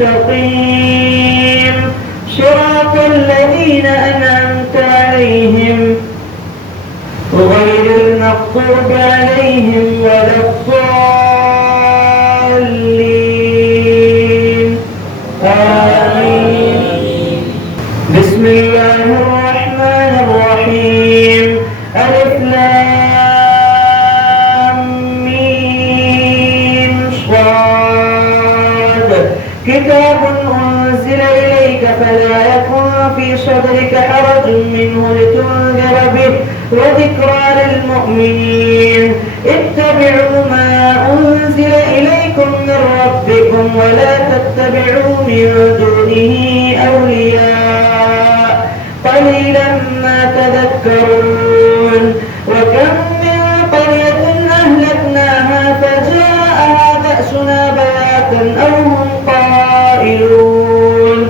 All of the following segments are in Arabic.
المستقيم صراط الذين أنعمت عليهم غير المغضوب عليهم ولا الضالين آمين. بسم الله الرحمن الرحيم. ألف لام ميم صاد. كتاب أنزل إليك فلا يكن في صدرك حرج منه لتنذر به وذكرى للمؤمنين. اتبعوا ما أنزل إليكم من ربكم ولا تتبعوا من دونه أولياء قليلا ما تذكرون. وكم من قرية أهلكناها فجاءها بأسنا بياتا أو هم قائلون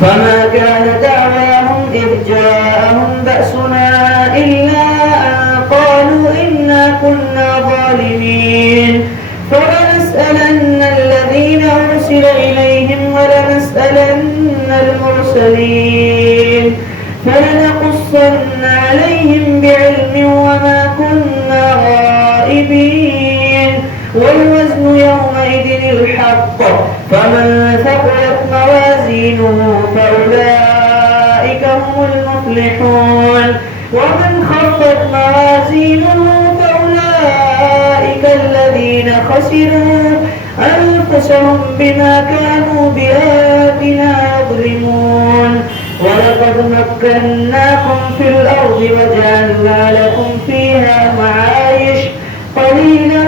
فما كان دعواهم إذ جاءهم بأسنا إلا أن قالوا إنا كنا ظالمين. فلنسألن الذين أرسل إليهم ولنسألن المرسلين فلنقصن عليهم بعلم وما كنا غائبين. والوزن يومئذ الحق فمن ثقلت موازينه فأولئك هم المفلحون ومن خفت موازينه فأولئك الذين خسروا أنفسهم بما كانوا بآياتنا يظلمون. ولقد مكناكم في الأرض وجعلنا لكم فيها معايش قليلا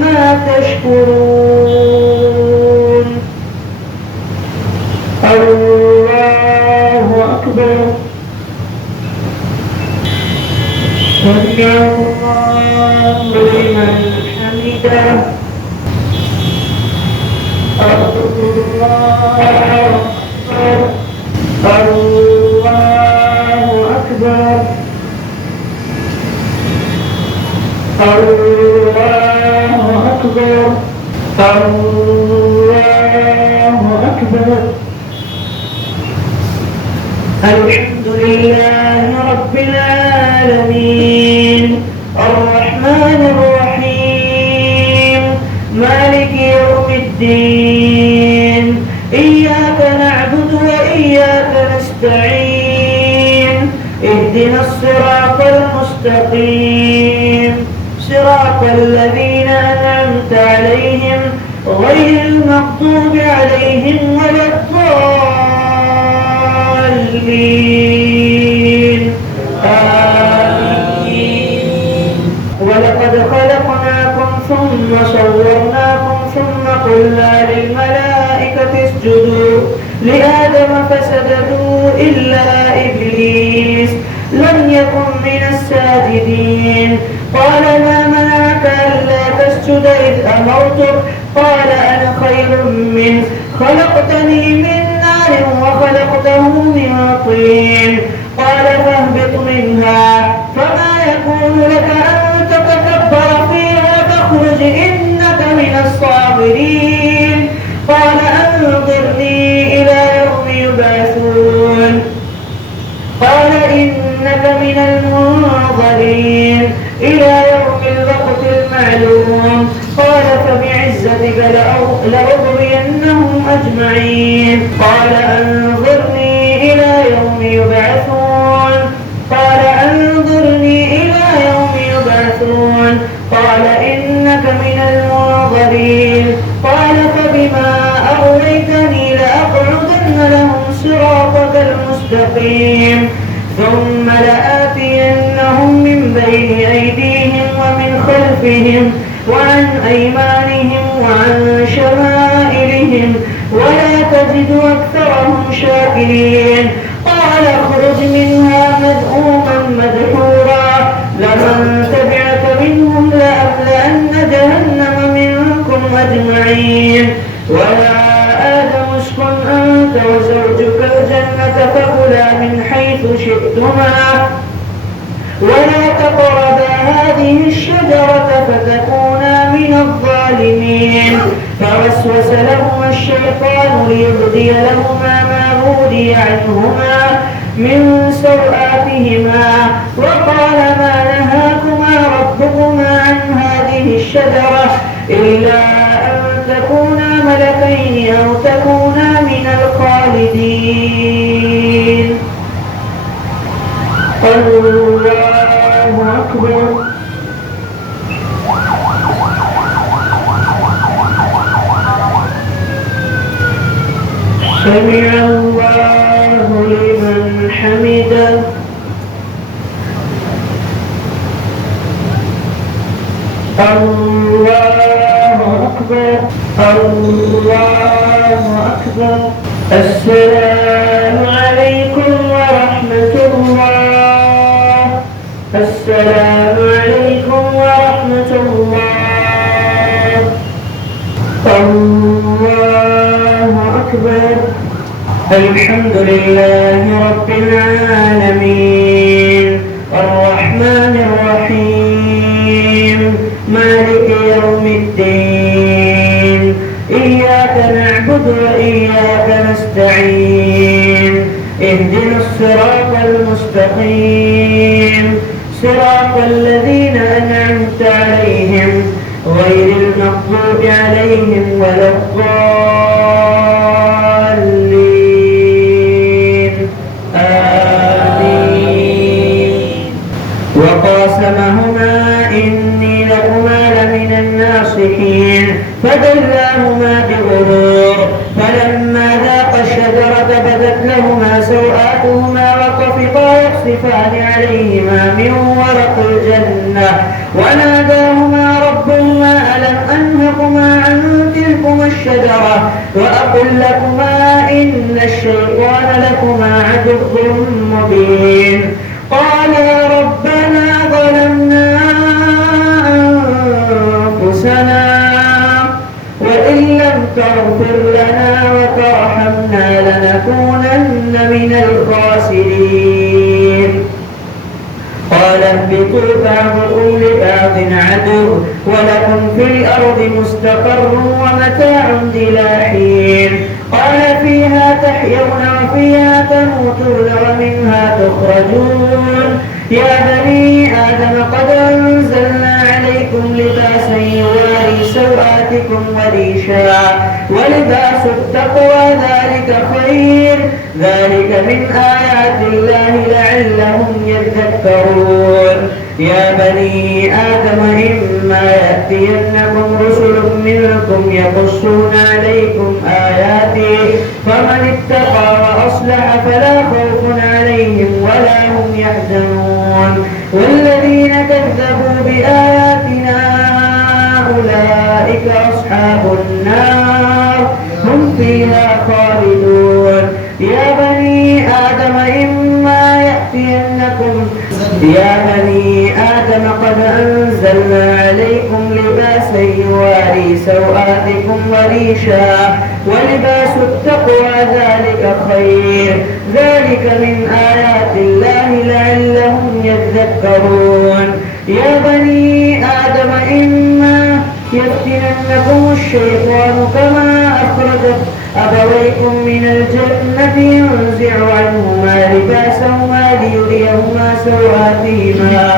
ما تشكرون. الله أكبر. سمع الله لمن حمده. الله أكبر. الله أكبر. الله أكبر. الحمد لله رب العالمين الرحمن الرحيم مالك يوم الدين. إياك نعبد وإياك نستعين. اهدنا الصراط المستقيم صراط الذين أنعمت عليهم غير المغضوب عليهم ولا الضالين آمين. ولقد خلقناكم ثم صورناكم ثم قلنا للملائكة اسجدوا لآدم فسجدوا إلا إبليس لم يكن من الساجدين. قال ما منعك ألا تسجد إذ أمرتك؟ قال أنا خير منه خلقتني من نار وخلقته من طين. قال فاهبط منها فما يكون لك أن تتكبر فيها فاخرج إنك من الصاغرين. قال أنظرني إلى يوم يبعثون. قال إنك من المنظرين إلى يوم الوقت المعلوم. قال فبعزتك لأغوينهم أجمعين. قال أنظرني إلى يوم يبعثون. قال أنظرني إلى يوم يبعثون. قال إنك من المنظرين. قال فبما أغويتني لأقعدن لهم صراطك المستقيم ثم لآتينهم من بين أيديهم ومن خلفهم وعن أيمانهم وعن شمائلهم ولا تجد أكثرهم شاكرين. قال اخرج منها مذءوما مدحورا لمن تبعك منهم لأملأن جهنم منكم أجمعين. ويا آدم اسكن أنت وزوجك الجنة فكلا من حيث شئتما ولا تقربا هذه الشجرة فتكونا من الظالمين. الظالمين فوسوس لهما الشيطان ليبدي لهما ما بودي عنهما من سوآتهما وقال ما نهاكما ربكما عن هذه الشجرة إلا أن تكونا ملكين أو تكونا من الخالدين. الله أكبر. سمع الله لمن حمده. الله أكبر. الله أكبر. السلام عليكم ورحمة الله. السلام عليكم ورحمة الله. الله أكبر. الحمد لله رب العالمين الرحمن الرحيم مالك يوم الدين إياك نعبد وإياك نستعين اهدنا الصراط المستقيم صراط الذين أنعمت عليهم غير المغضوب عليهم ولا الضالين آمين. وقاسمهما إني لكما لمن الناصحين فدلاهما بغرور فلما ذاقا الشجرة بدت لهما سوآتهما وطفقا يخصفان عليهما من ورق الجنة وناداهما ربهما ألم أنهكما عن تلكما الشجرة وأقل لكما إن الشيطان لكما عدو مبين قالا ربنا ظلمنا أنفسنا وإن لم تغفر لنا وترحمنا لنكونن من الخاسرين. قال اهبطوا بعضكم لبعض عدو ولكم في الأرض مستقر ومتاع إلى حين قال فيها تحيون وفيها تموتون ومنها تخرجون. يا بني آدم قد أنزلنا عليكم لباسا يواري سوآتكم وريشا ولباس التقوى ذلك خير ذلك من آيات الله لعلهم يذكرون. يا بني آدم إما يأتينكم رسل منكم يقصون عليكم آياتي فمن اتقى وأصلح فلا خوف عليهم ولا هم يحزنون والذين كذبوا بآياتنا أولئك أصحاب النار هم فيها خالدون. يا بني آدم إما يأتينكم قد أنزلنا عليكم لباسا يواري سوآتكم وريشا ولباس التقوى ذلك خير ذلك من آيات الله لعلهم يذكرون. يا بني آدم إما يفتننكم الشيطان كما أخرج أبويكم من الجنة ينزع عنهما لباسهما ليريهما سوآتهما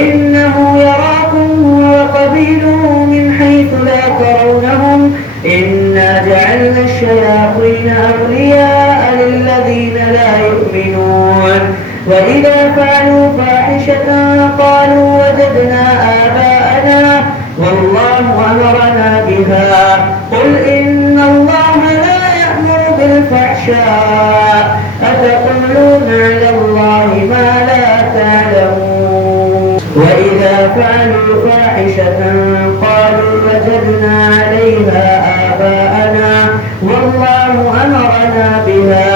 إنه يراكم وقبيله من حيث لا ترونهم إنا جعلنا الشياطين أولياء للذين لا يؤمنون وإذا فعلوا فاحشة قالوا وجدنا آباءنا والله أمرنا بها قل إن الله لا يأمر بالفحشاء أتقولون على الله ما لا تعلمون. وإذا فعلوا فاحشة قالوا وجدنا عليها آباءنا والله أمرنا بها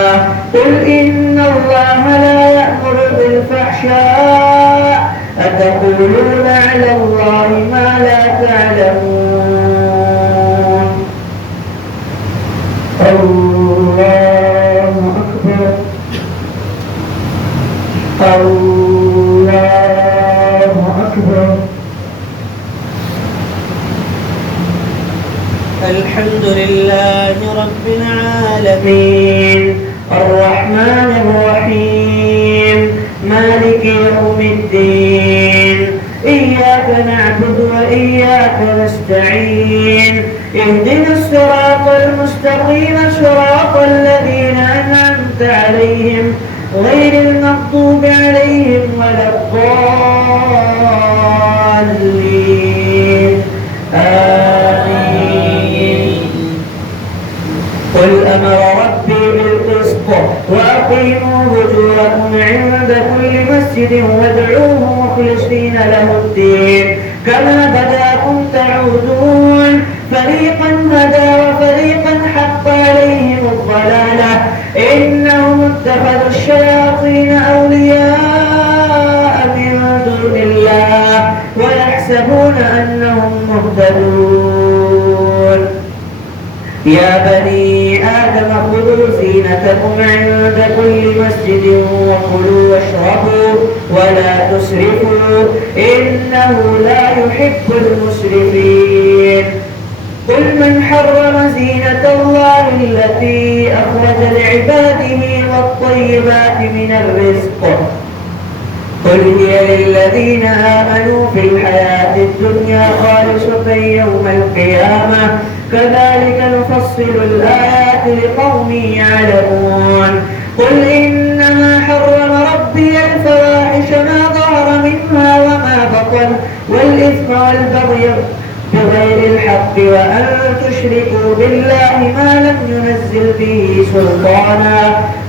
قل إن الله لا يأمر بالفحشاء أتقولون على الله ما لا تعلمون. الله أكبر. الله أكبر. الحمد لله رب العالمين الرحمن الرحيم مالك يوم الدين إياك نعبد وإياك نستعين اهدنا الصراط المستقيم صراط الذين أنعمت عليهم غير المغضوب عليهم ولا الضالين آمين. قل أمر ربي بالقسط وأقيموا وجوهكم عند كل مسجد وادعوه مخلصين له الدين كما بداكم تعودون فريقا هدى وفريقا حق عليهم الضلالة إنهم اتخذوا الشياطين أولياء من دون الله ويحسبون أنهم مهتدون. يا بني آدم خذوا زينتكم عند كل مسجد وكلوا واشربوا ولا تسرفوا إنه لا يحب المسرفين. قل من حرم زينة الله التي أخرج لعباده والطيبات من الرزق قل هي للذين آمنوا في الحياة الدنيا خالصة يوم القيامة كذلك نفصل الآيات لقوم يعلمون. قل إنما حرم ربي الفواحش ما ظهر منها وما بطن والإثم والبغي بغير الحق وأن تشركوا بالله ما لم ينزل به سلطانا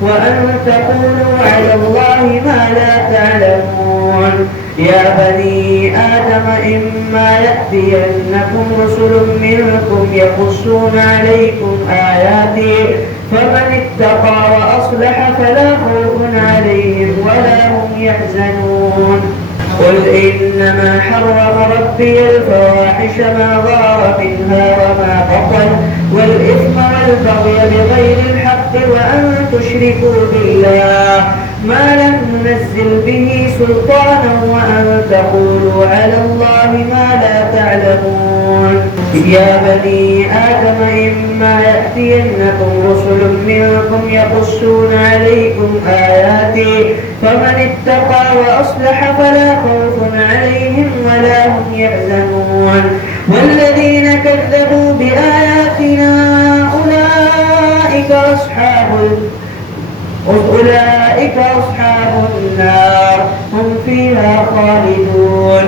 وأن تقولوا على الله ما لا تعلمون. يا بني آدم إما يأتينكم رسل منكم يقصون عليكم آياتي فمن اتقى وأصلح فلا خوف عليهم ولا هم يحزنون. قل إنما حرم ربي الفواحش ما ظهر منها وما بطن والإثم والبغي بغير الحق وأن تشركوا بالله ما لم ينزل به سلطانا وأن تقولوا على الله ما لا تعلمون. يا بني آدم إما يأتينكم رسل منكم يقصون عليكم آياتي فمن اتقى وأصلح فلا خوف عليهم ولا هم يحزنون. والذين كذبوا بآياتنا أولئك أصحاب النار هم فيها خالدون.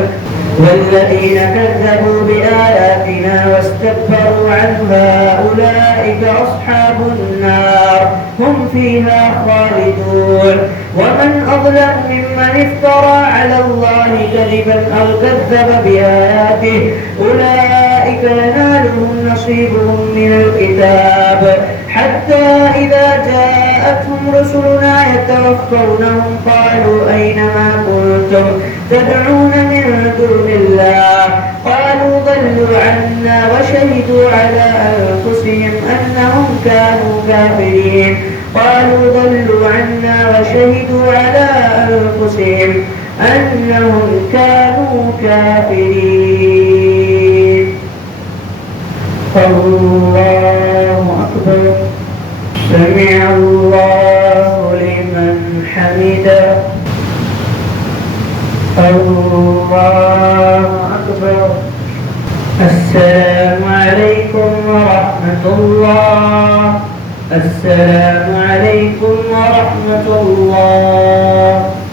والذين كذبوا بآياتنا واستكبروا عنها أولئك أصحاب النار هم فيها خالدون. ومن أظلم ممن افترى على الله كذبا أو كذب بآياته أولئك ينالهم نصيبهم من الكتاب حتى إذا جاءتهم رسلنا يتوفونهم قالوا أين ما كنتم تدعون من دون الله قالوا ضلوا عنا وشهدوا على أنفسهم أنهم كانوا كافرين قالوا ضلوا عنا وشهدوا على أنفسهم أنهم كانوا كافرين. الله أكبر. سمع الله لمن حمده. الله أكبر. السلام عليكم ورحمة الله. السلام عليكم ورحمة الله.